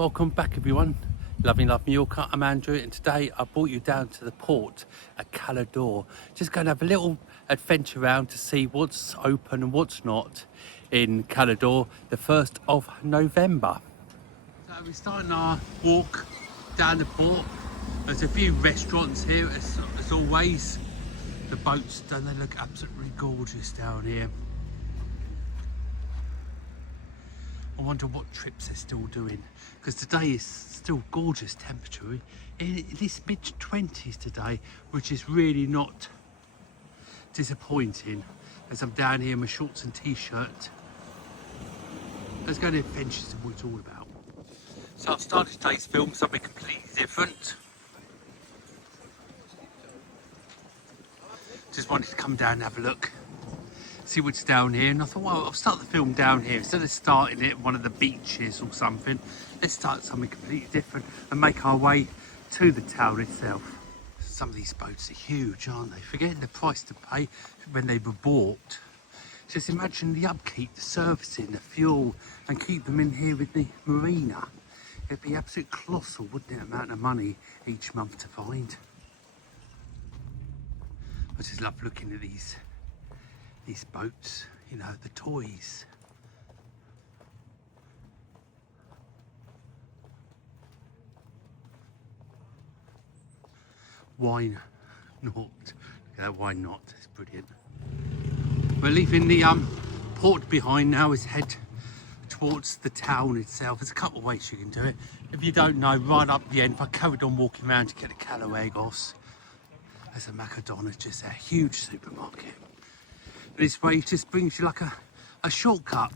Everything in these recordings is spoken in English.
Welcome back everyone, loving love Mallorca. I'm Andrew and today I brought you down to the port at Cala D'or. Just going to have a little adventure around to see what's open and what's not in Cala D'or the 1st of November. So we're starting our walk down the port. There's a few restaurants here as always. The boats, don't they look absolutely gorgeous down here? I wonder what trips they're still doing, because today is still gorgeous temperature. It is mid-20s today, which is really not disappointing, as I'm down here in my shorts and t-shirt. Let's go to the adventures of what it's all about. So I've started today's film something completely different. Just wanted to come down and have a look, see what's down here, and I thought, well, I'll start the film down here instead of starting it at one of the beaches or something. Let's start something completely different and make our way to the town itself. Some of these boats are huge, aren't they? Forgetting the price to pay when they were bought. Just imagine the upkeep, the servicing, the fuel, and keep them in here with the marina. It'd be absolutely colossal, wouldn't it, amount of money each month to find. I just love looking at these boats, you know, the toys. Why not? Look at that, why not? It's brilliant. We're leaving the port behind now. Is head towards the town itself. There's a couple of ways you can do it. If you don't know, right up the end, if I carried on walking around to get a Cala D'or, there's a Macadona just there, huge supermarket. This way just brings you like a shortcut.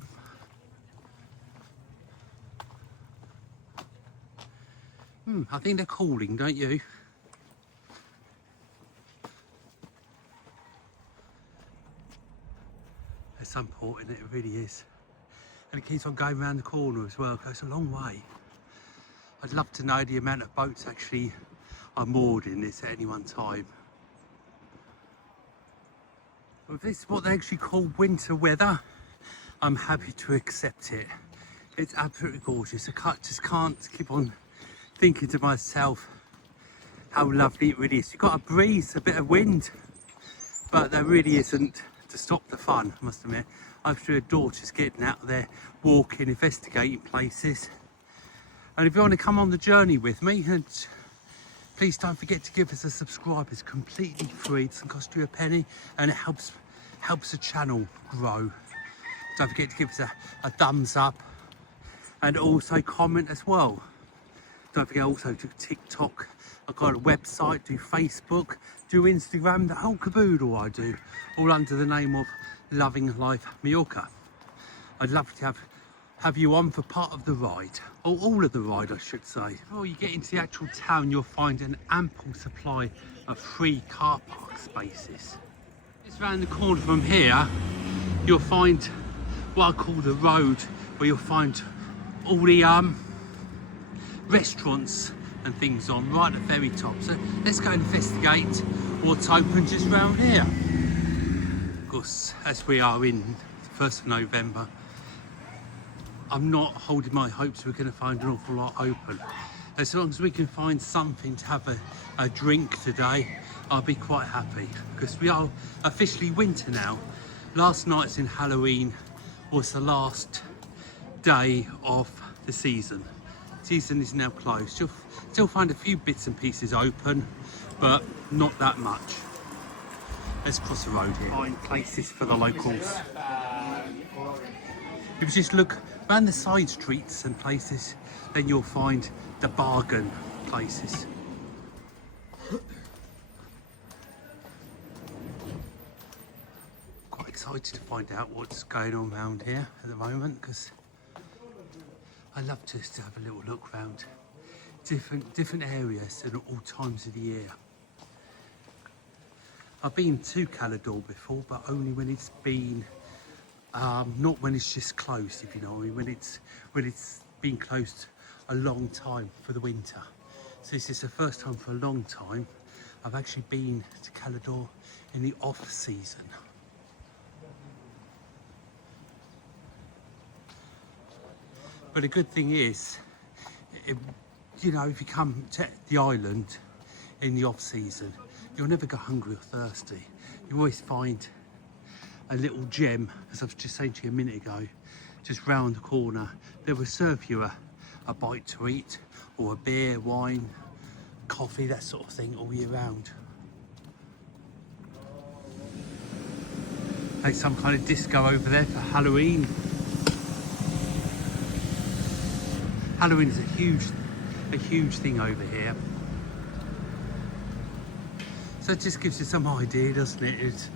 I think they're calling, don't you? There's some port in it, it really is. And it keeps on going around the corner as well, it goes a long way. I'd love to know the amount of boats actually are moored in this at any one time. If this is what they actually call winter weather, I'm happy to accept it. It's absolutely gorgeous. I just can't keep on thinking to myself how lovely it really is. You've got a breeze, a bit of wind, but there really isn't to stop the fun, I must admit. I absolutely adore just getting out there, walking, investigating places. And if you want to come on the journey with me, and please don't forget to give us a subscribe. It's completely free. It doesn't cost you a penny, and it helps the channel grow. Don't forget to give us a thumbs up, and also comment as well. Don't forget also to TikTok. I've got a website, do Facebook, do Instagram, the whole caboodle I do, all under the name of Loving Life Mallorca. I'd love to have you on for part of the ride, or all of the ride I should say. Before you get into the actual town, you'll find an ample supply of free car park spaces. Just round the corner from here, you'll find what I call the road, where you'll find all the restaurants and things on right at the very top. So let's go investigate what's open just round here. Of course, as we are in the 1st of November, I'm not holding my hopes we're going to find an awful lot open. As long as we can find something to have a drink today, I'll be quite happy, because we are officially winter now. Last night's in Halloween was the last day of the season. Season is now closed. You'll still find a few bits and pieces open, but not that much. Let's cross the road here. Find places for the locals. If you just look around the side streets and places, then you'll find the bargain places. Quite excited to find out what's going on around here at the moment, because I love just to have a little look around different areas at all times of the year. I've been to Cala D'or before, but only when it's been not when it's just closed, if you know what I mean, when it's been closed a long time for the winter. So this is the first time for a long time I've actually been to Cala D'or in the off season. But the good thing is, it, you know, if you come to the island in the off season, you'll never go hungry or thirsty. You always find a little gem, as I was just saying to you a minute ago, just round the corner. They will serve you a bite to eat, or a beer, wine, coffee, that sort of thing, all year round. There's some kind of disco over there for Halloween. Halloween is a huge thing over here. So it just gives you some idea, doesn't it? It's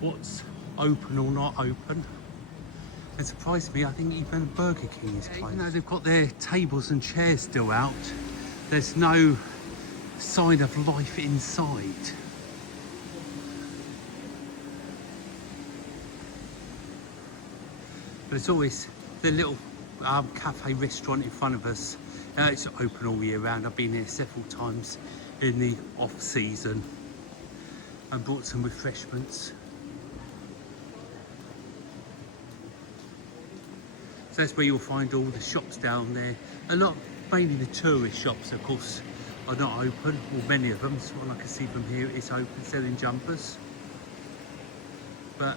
what's open or not open. It surprised me, I think even Burger King is closed. Even though they've got their tables and chairs still out, there's no sign of life inside. But it's always the little cafe restaurant in front of us. It's open all year round. I've been here several times in the off season and brought some refreshments. So that's where you'll find all the shops down there. A lot, mainly the tourist shops, of course, are not open, or many of them. So what I can see from here, it's open, selling jumpers. But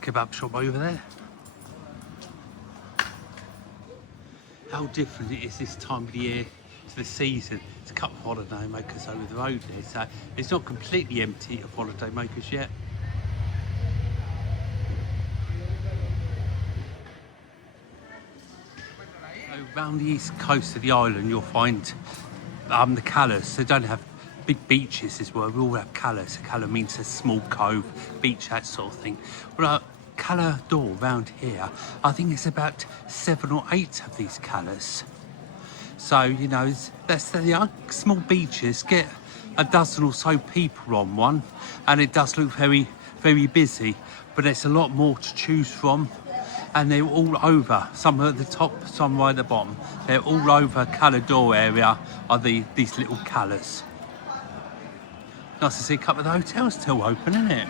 kebab shop over there. How different it is this time of the year to the season. There's a couple of holiday makers over the road there, so it's not completely empty of holiday makers yet. So around the east coast of the island you'll find the calas. They don't have big beaches as well. We all have calas. A cala means a small cove, beach, that sort of thing. Well, Cala D'or round here, I think it's about 7 or 8 of these calas. So, you know, that's the small beaches, get a dozen or so people on one, and it does look very, very busy, but there's a lot more to choose from, and they're all over. Some are at the top, some right at the bottom. They're all over Cala D'or area are these little calas. Nice to see a couple of the hotels still open, isn't it?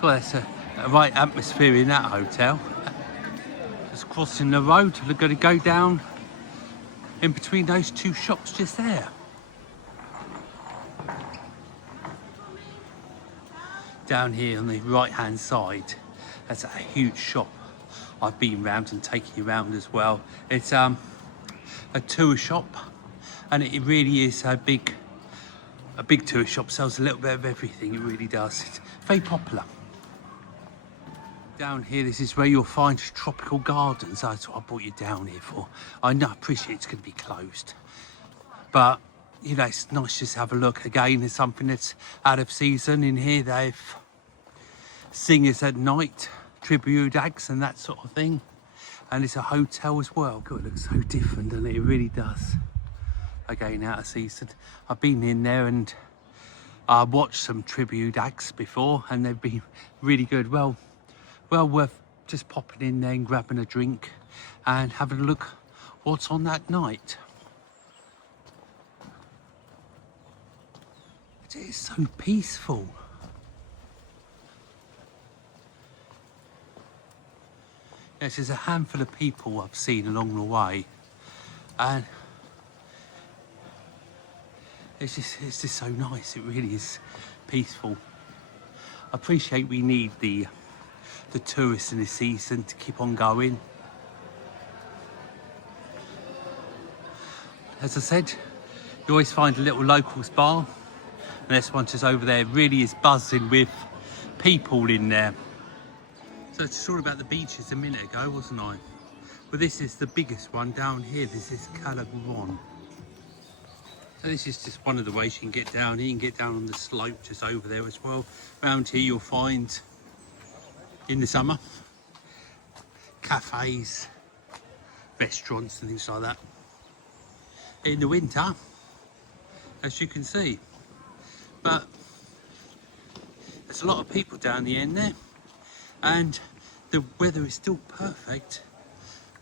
God, that's a right atmosphere in that hotel. Just crossing the road, we're going to go down in between those two shops just there. Down here on the right hand side, that's a huge shop. I've been round and taken you around as well. It's a tour shop, and it really is a big tour shop. Sells a little bit of everything, it really does. It's very popular. Down here, this is where you'll find tropical gardens. That's what I brought you down here for. I know, I appreciate it's going to be closed, but you know, it's nice just to have a look. Again, there's something that's out of season in here. They've singers at night, tribute acts and that sort of thing. And it's a hotel as well. God, it looks so different, doesn't it? It really does. Again, out of season. I've been in there and I watched some tribute acts before, and they've been really good. Well worth just popping in there and grabbing a drink and having a look what's on that night. It is so peaceful. Yes, there's a handful of people I've seen along the way, and it's just so nice. It really is peaceful. I appreciate we need the tourists in the season to keep on going. As I said, you always find a little locals bar, and this one just over there really is buzzing with people in there. So I just talked about the beaches a minute ago, wasn't I? Well, this is the biggest one down here. This is Cala D'or. So this is just one of the ways you can get down here. You can get down on the slope just over there as well. Around here you'll find, in the summer, cafes, restaurants and things like that. In the winter, as you can see. But there's a lot of people down the end there, and the weather is still perfect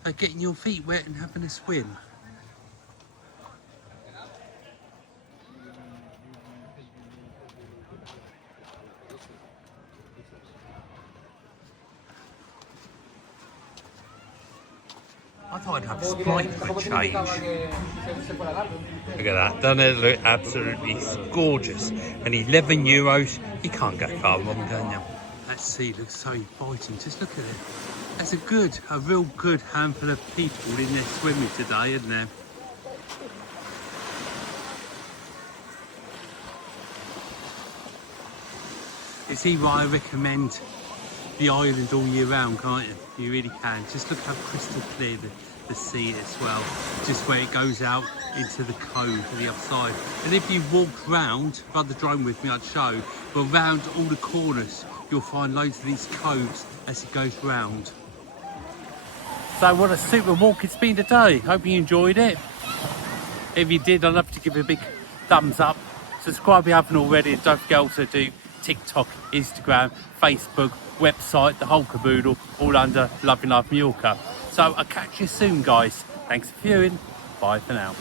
for getting your feet wet and having a swim. I thought I'd have Sprite for a change. Look at that, doesn't it look absolutely gorgeous? And €11, you can't go far wrong, can you? That sea looks so inviting, just look at it. There's a real good handful of people in there swimming today, isn't there? You see why I recommend the island all year round, can't you? You really can. Just look how crystal clear the sea is as well. Just where it goes out into the cove to the other side. And if you walk round, if I had the drone with me, I'd show, but round all the corners, you'll find loads of these coves as it goes round. So what a super walk it's been today. Hope you enjoyed it. If you did, I'd love to give it a big thumbs up. Subscribe if you haven't already. And don't forget also to do TikTok, Instagram, Facebook, website, the whole caboodle, all under Loving Life Mallorca. So I'll catch you soon, guys. Thanks for viewing. Bye for now.